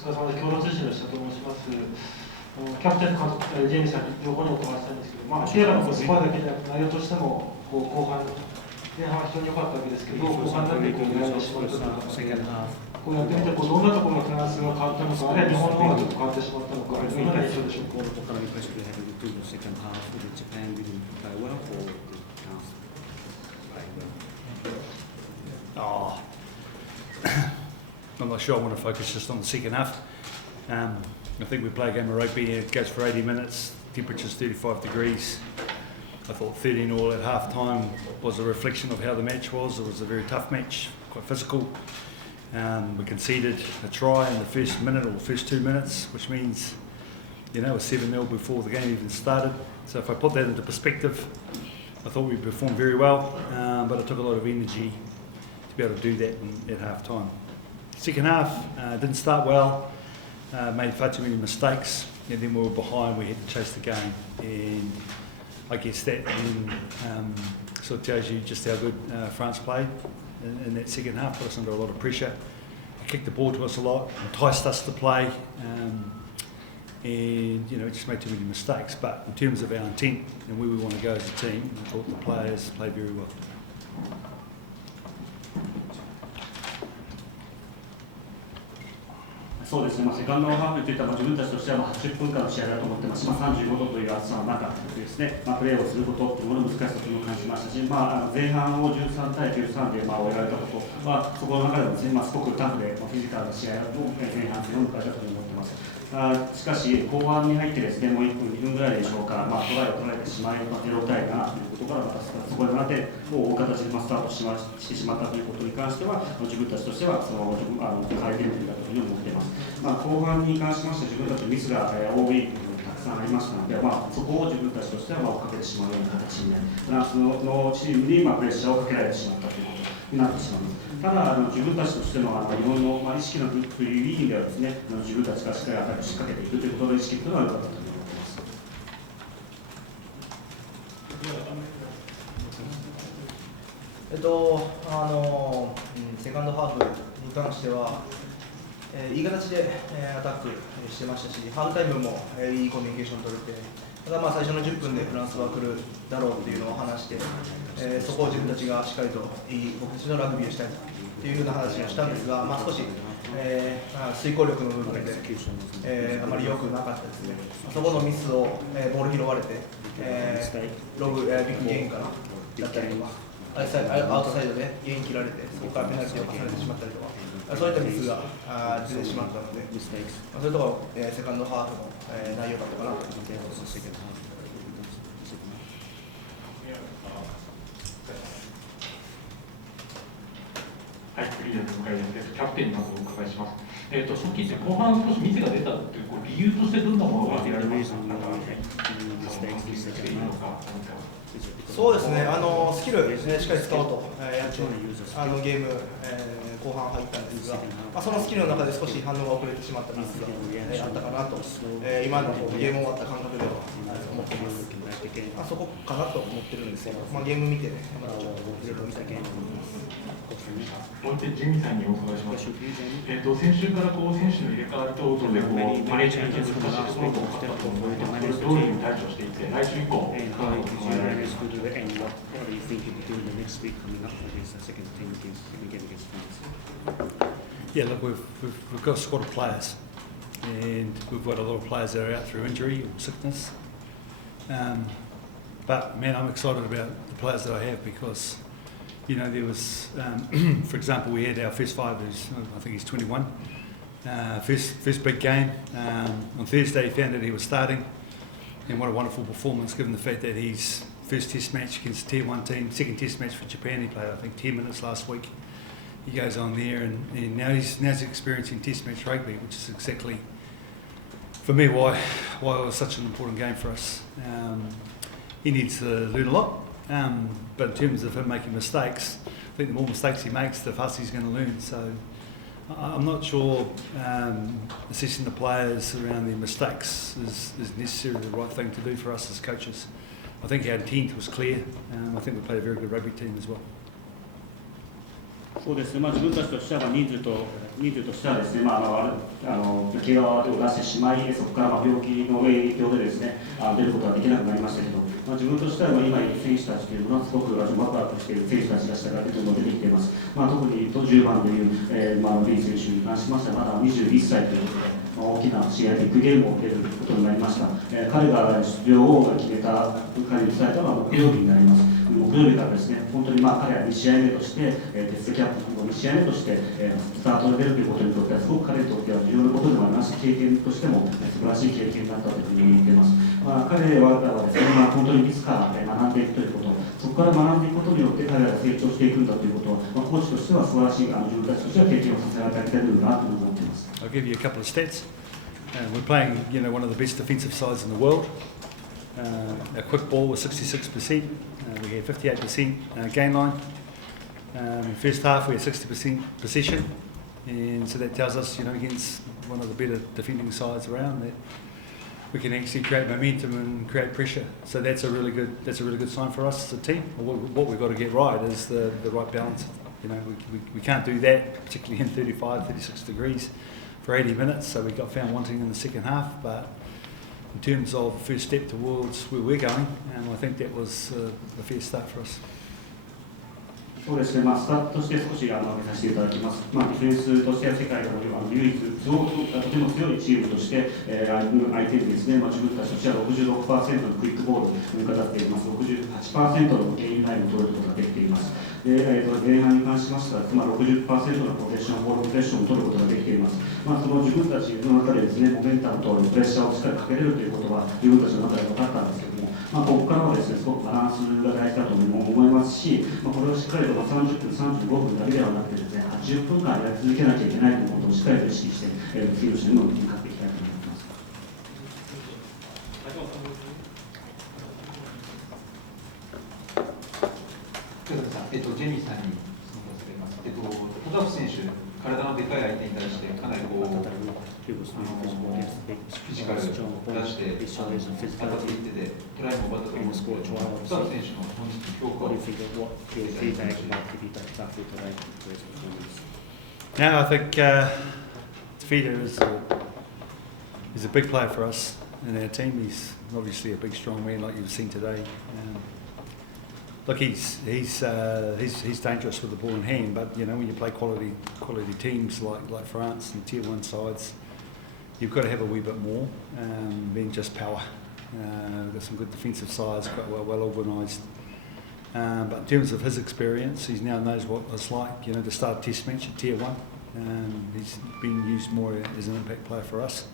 疲れ様です。共同通信の石田と申します。キャプテン監督、ジェイミーさん両方にお伺いしたいんですけど、明らかなスコアだけじゃなく内容としても後半前半は非常に良かったわけですけど、後半だけやられてしまったというか、こうやってみてどんなところがフランスが変わったのか、あるいは日本の方がちょっと変わってしまったのか、どんな印象でしょうか。I'm not sure. I want to focus just on the second half. I think we play a game of rugby. It goes for 80 minutes. Temperature's 35 degrees. I thought 13-all at half time was a reflection of how the match was. It was a very tough match, quite physical. We conceded a try in the first minute or first 2 minutes, which means, it was 7-0 before the game even started. So if I put that into perspective, I thought we performed very well, but it took a lot of energy to be able to do that at half time. Second half didn't start well, made far too many mistakes, and then we were behind. We had to chase the game, and I guess that sort of tells you just how good France played in that second half. Put us under a lot of pressure, kicked the ball to us a lot, enticed us to play, and just made too many mistakes. But in terms of our intent and where we want to go as a team, I thought the players played very well. そうですね、セカンドハーフといったら自分たちとしては80分間の試合だと思ってますし、35度という暑さの中ですね、プレーをすることというものの難しさというのを感じましたし、前半を13対13で終えられたことは、そこの中でもですね、すごくタフでフィジカルな試合を前半戦を迎えたと思ってます。しかし、後半に入ってですね、もう1分、2分ぐらいでしょうか、トライを取られてしまい、0対7ということから、そこで7点を追う形でスタートしてしまったということに関しては、自分たちとしては改善点だというふうに思っています。後半に関しまして、自分たちのミスが多い部分がたくさんありましたので、そこを自分たちとしては追っかけてしまうような形になり、フランスのチームにプレッシャーをかけられてしまったということになってしまいます。ただ自分たちとしての日本の意識のという意味ではですね、自分たちがしっかりアタックしかけていくということの意識というのは良かったと思っています。セカンドハーフに関しては、いい形でアタックしてましたし、ハーフタイムもいいコミュニケーション取れて、ただ最初の10分でフランスは来るだろうというのを話して、そこを自分たちがしっかりと僕たちのラグビーをしたいというふうな話をしたんですが、少し、遂行力の部分で、あまり良くなかったですね。そこのミスを、ボール拾われて、ビッグゲインからだったりとか、アウトサイドでゲイン切られて、そこからペナルティーを重ねてしまったりとか、そういったミスが出てしまったので、そういうところセカンドハーフの内容だったかなと思っています。はい、次の向井です。キャプテンにまずお伺いします。初期後半少しミスが出たという理由としてどんなものが挙げられますか。そうですね、スキルしっかり使おうとやってゲーム後半入ったんですが、そのスキルの中で少し反応が遅れてしまったミスがあったかなと、今のゲーム終わった感覚では思っています。そこかなと思ってるんですけど、ゲーム見てね、またちょっと見てみたいなと思います。もう一点、ジェミーさんにお伺いします。先週から選手の入れ替わり等々でマネージメントに難しいところが多かったと思います。どういうふうに対処していて、来週以降、Yeah, look, we've got a squad of players, and we've got a lot of players that are out through injury or sickness. But man, I'm excited about the players that I have because, there was, for example, we had our first five, I think he's 21, first big game. On Thursday, he found out he was starting, and what a wonderful performance given the fact that his first test match against a Tier 1 team, second test match for Japan, he played, I think, 10 minutes last week. He goes on there, and now he's experiencing test match rugby, which is exactly, for me, why it was such an important game for us. He needs to learn a lot, but in terms of him making mistakes, I think the more mistakes he makes, the faster he's going to learn. So I'm not sure assessing the players around their mistakes is necessarily the right thing to do for us as coaches. I think our intent was clear. I think we played a very good rugby team as well. そうですね、自分たちとしては人数としてはですね、怪我を出してしまい、そこから病気の影響でですね、出ることができなくなりましたけど、自分としては今いる選手たちというのはすごくワクワクしている選手たちが下から出てきています。特に10番でいう、リー選手に関しましてはまだ21歳ということで、大きな試合でビッグゲームを出ることになりました。彼が出場を決めた、彼に伝えたのは木曜日になります。木曜日からですね、本当に彼は2試合目として、テストキャンプの2試合目として、スタートで出るということにとっては、すごく彼にとっては重要なことでもありますし、経験としても素晴らしい経験だったというふうに思っています。彼はですね、本当に自ら学んでいくということ、そこから学んでいくことによって彼らが成長していくんだということは、コーチとしては素晴らしい、自分たちとしては経験をさせていただきたい部分だなと思っています。I'll give you a couple of stats. We're playing, one of the best defensive sides in the world. Our quick ball was 66%. We had 58% gain line. First half we had 60% possession, and so that tells us, against one of the better defending sides around, that we can actually create momentum and create pressure. So that's a really good sign for us as a team. What we've got to get right is the right balance. We can't do that, particularly in 35, 36 degrees for 80 minutes. So we got found wanting in the second half, but in terms of first step towards where we're going, I think that was a fair start for us. そうですね、スタートとして少し挙げさせていただきます。ディフェンスとしては世界でも唯一、とても強いチームとして、相手にですね、自分たちとしては 66% のクイックボールを生み方っています。68% のゲインラインを取ることができています。で前半に関しましては、60% のボールポゼッションを取ることができています。その自分たちの中でですね、モメンタムとプレッシャーをしっかりかけれるということは、自分たちの中で分かったんですけども、ここからはですね、すごくバランスが大事だと思いますし、これをしっかりと30分、35分だけではなくてですね、80分間やり続けなきゃいけないということをしっかりと意識して、次の試合にも向かっていきたいと思います。ジェイミーさんに質問させています。トダフ選手、体のでかい相手に対してかなりフィジカルを出して当たっていってて、トライも奪ったと思うんですけど、トダフ選手の本日の評価をNow I think Tafida is a big player for us in our team. He's obviously a big, strong man like you've seen today. Look, he's dangerous with the ball in hand, but when you play quality teams like France and Tier 1 sides, you've got to have a wee bit more than just power. We've got some good defensive sides, quite well organised. But in terms of his experience, he now knows what it's like, to start a test match at Tier 1. He's been used more as an impact player for us.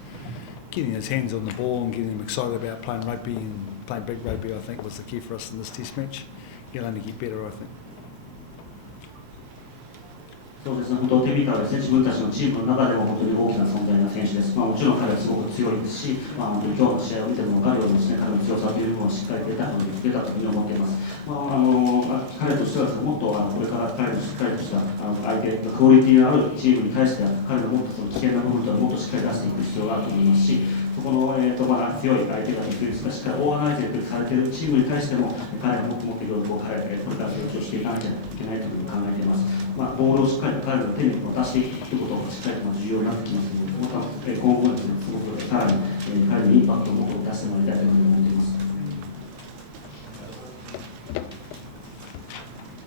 Getting his hands on the ball and getting him excited about playing rugby and playing big rugby, I think, was the key for us in this test match. He'll only get better, I think. そうですね、本当テビータはですね、自分たちのチームの中でも本当に大きな存在な選手です。もちろん彼はすごく強いですし、本当に今日の試合を見ても分かるようにですね、彼の強さというのをしっかり出たというふうに思っています。彼としてはもっとこれから彼のしっかりとした相手、クオリティのあるチームに対しては、彼のもっと危険な部分とはもっとしっかり出していく必要があると思いますし、そこの、強い相手がディフェンスがしっかりオーガナイズされているチームに対しても、彼がもっともっといろいろこれから成長していかなきゃいけないというふうに考えています。ボールをしっかりと彼の手に渡していくということがしっかりと重要になってきますので、今後ですね、すごくさらに彼にインパクトをもっと出してもらいたいというふうに思っています。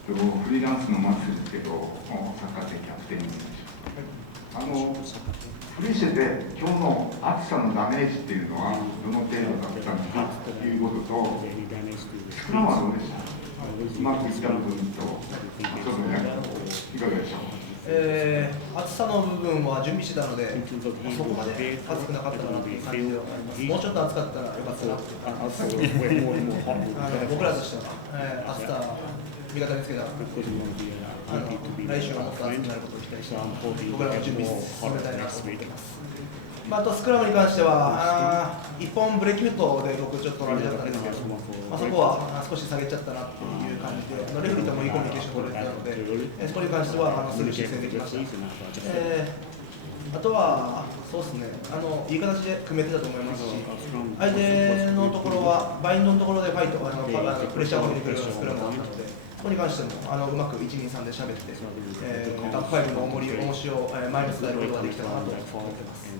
フリーランスのマックスですけど、サッカーでキャプテンにプレーしてて、今日の暑さのダメージっていうのはどの程度だったのかということと、スクラムはどうでした？うまくいった部分と、いかがでしょう？暑さの部分は準備してたので、そこまで暑くなかったかなという感じではあります。もうちょっと暑かったらよかったなと僕らとしては、暑さ味方につけた来週はもっと暑くなることを期待して僕らの準備を進めたいなと思っています。あとスクラムに関しては1本ブレーキフットで僕ちょっと取られちゃったんですけど、そこは少し下げちゃったなっていう感じで、レフェリーともいいコミュニケーション取れてたので、そこに関してはすぐ修正できました。あとはそうですね、いい形で組めてたと思いますし、相手のところはバインドのところでファイト、プレッシャーをかけてくるようなスクラムだったので、ここに関してもうまく1、2、3で喋って、バックファイブの重しを前に伝えることができたかなと思ってます。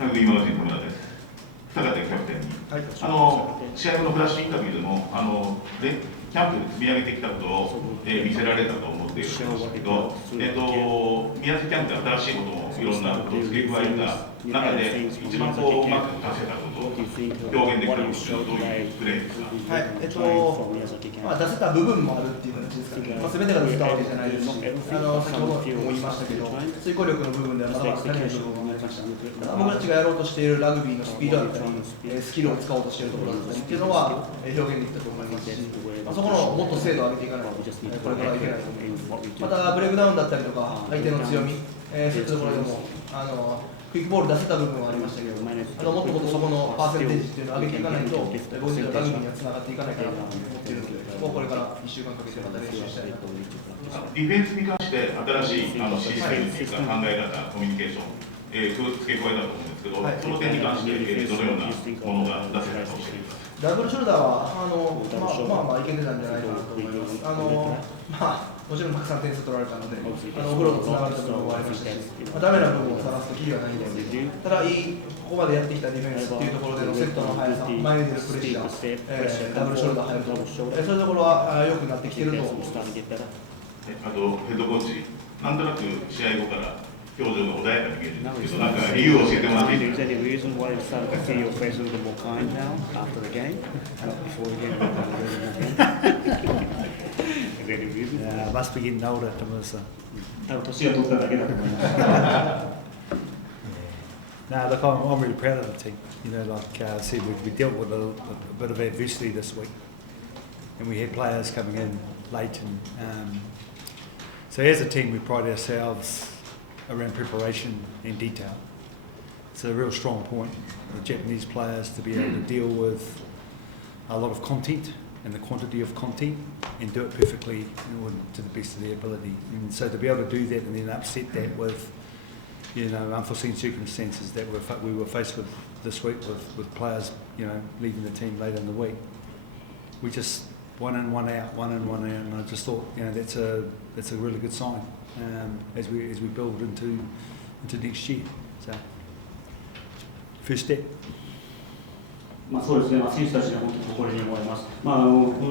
ラグビーマガジン田村です。坂手キャプテンに、試合後のフラッシュインタビューでもキャンプで積み上げてきたことを、見せられたと思っているんですけど、宮崎キャンプで新しいこともいろんなことを付け加えた中で、一番うまく出せたことを表現できたことはどういうプレーですか？出せた部分もあるっていう形ですかね。全てが出せたわけじゃないですし、先ほども言いましたけど、遂行力の部分ではまだまだ足りない部分もありました。僕たちがやろうとしているラグビーのスピードだったり、スキルを使おうとしているところだったりっていうのは表現できたと思いますし、そこのもっと精度を上げていかないと、これからいけないと思います。またブレイクダウンだったりとか、相手の強み、そういったところでもクイックボール出せた部分はありましたけど、もっともっとそこのパーセンテージっていうのを上げていかないと、僕たちのラグビーにはつながっていかないかなと思っているので、そこをこれから1週間かけてまた練習したいなと思います。ディフェンスに関して新しいシステムというか考え方、コミュニケーション、付け加えたと思うんですけど、その点に関してどのようなものが出せたか教えてください。ダブルショルダーは、いけてたんじゃないかなと思います。もちろんたくさん点数取られたので、オフロードつながった部分もありましたし、ダメな部分を探すときりはないんですけど、ただここまでやってきたディフェンスっていうところでのセットの速さ、前に出るプレッシャー、ダブルショルダー入ると、そういうところは良くなってきていると思います。あと、ヘッドコーチ、なんとなく試合後から表情が穏やかに見えるんですけど、なんか理由を教えてもらっていいですか？must be getting older, 多分年が取っただけだと思います。No, look, I'm really proud of the team. You know, like I said, we dealt with a bit of adversity this week, and we had players coming in late, and so as a team, we pride ourselves around preparation and detail. It's a real strong point for Japanese players to be able to deal with a lot of content and the quantity of content and do it perfectly to the best of their ability. And so to be able to do that and then upset that with, you know, unforeseen circumstances that we were faced with this week with players, you know, leaving the team later in the week, we just one in, one out, and I just thought, you know, that's a really good sign as we build into next year. So first step. そうですね、選手たちが本当に誇りに思います。今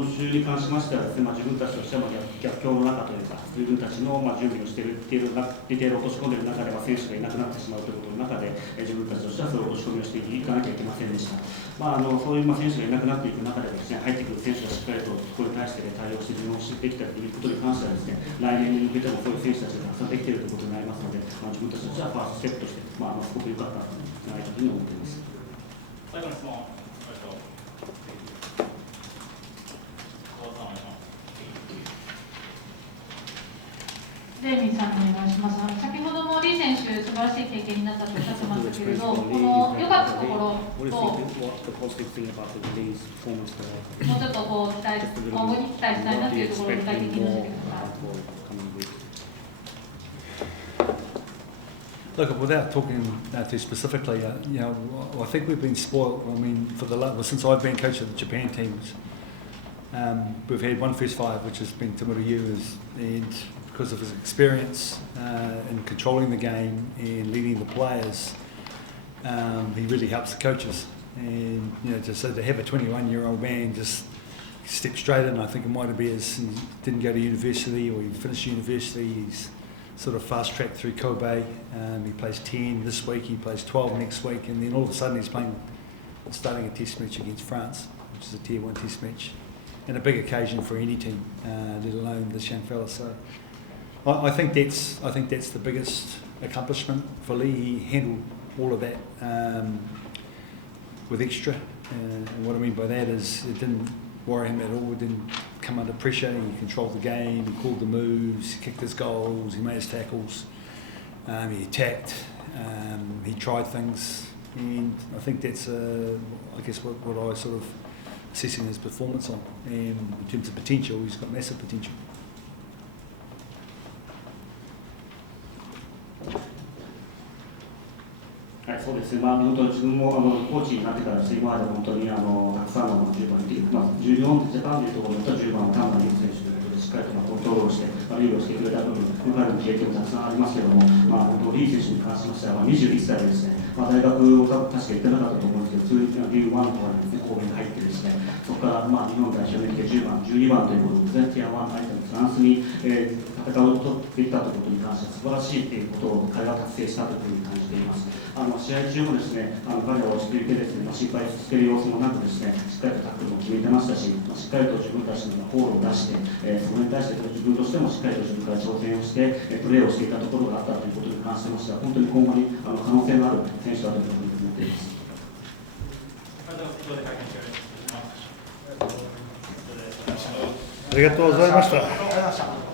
週に関しましてはですね、自分たちとしては逆境の中というか、自分たちの準備をしているディテールを落とし込んでいる中では選手がいなくなってしまうということの中で、自分たちとしてはそういう落とし込みをしていかなきゃいけませんでした。そういう選手がいなくなっていく中でですね、入ってくる選手がしっかりとそこに対して対応して自分を知ってきたということに関してはですね、来年に向けてもそういう選手たちがたくさんできているということになりますので、自分たちとしてはファーストステップとして、すごく良かったんじゃないかというふうに思っています。最後の質問。ジェイミーさんにお願いします。先ほどもリー選手、素晴らしい経験になったとおっしゃってましたけれど、この良かったところと、もうちょっと今後に期待したいなというところを具体的に教えてください。Look, without talking too specifically, you know, I think we've been spoiled. I mean, since I've been coach of the Japan teams, we've had one first five, which has been Tamura Yu's, and because of his experience in controlling the game and leading the players, he really helps the coaches. And you know, just so to have a 21-year-old man just step straight in, I think it might have been he didn't go to university or he finished university. He's sort of fast-tracked through Kobe. He plays 10 this week, he plays 12 next week, and then all of a sudden he's starting a test match against France, which is a Tier 1 test match, and a big occasion for any team, let alone this young fella. So I think that's the biggest accomplishment for Lee. He handled all of that with extra, and what I mean by that is it didn't worry him at all. It didn't come under pressure. He controlled the game, he called the moves, he kicked his goals, he made his tackles, he attacked, he tried things, and I think that's I guess what I sort of assessing his performance on. And in terms of potential, he's got massive potential. はい、そうですね、本当に自分もコーチになってから今まで本当にたくさんの10番に、14ジャパンというところだったら10番を田村優選手ということでしっかりとコントロールしてリードしてくれた部分、今までの経験もたくさんありますけれども、本当リー選手に関しましては21歳でですね、大学を確か行ってなかったと思うんですけど、普通にリーグ1とかにですね、神戸に入ってですね、そこから日本代表に来て10番、12番ということで、ティア1相手のフランスに、戦うと取っていったということに関しては素晴らしいということを彼は達成したというふうに感じています。試合中もですね、彼は落ち着いてですね、心配している様子もなくですね、しっかりとタックルも決めてましたし、しっかりと自分たちのゴールを出して、それに対して自分としてもしっかりと自分から挑戦をして、プレーをしていたところがあったということに関してましては、本当に今後に可能性のある選手だというふうに思っています。ありがとうございました。ありがとうございました。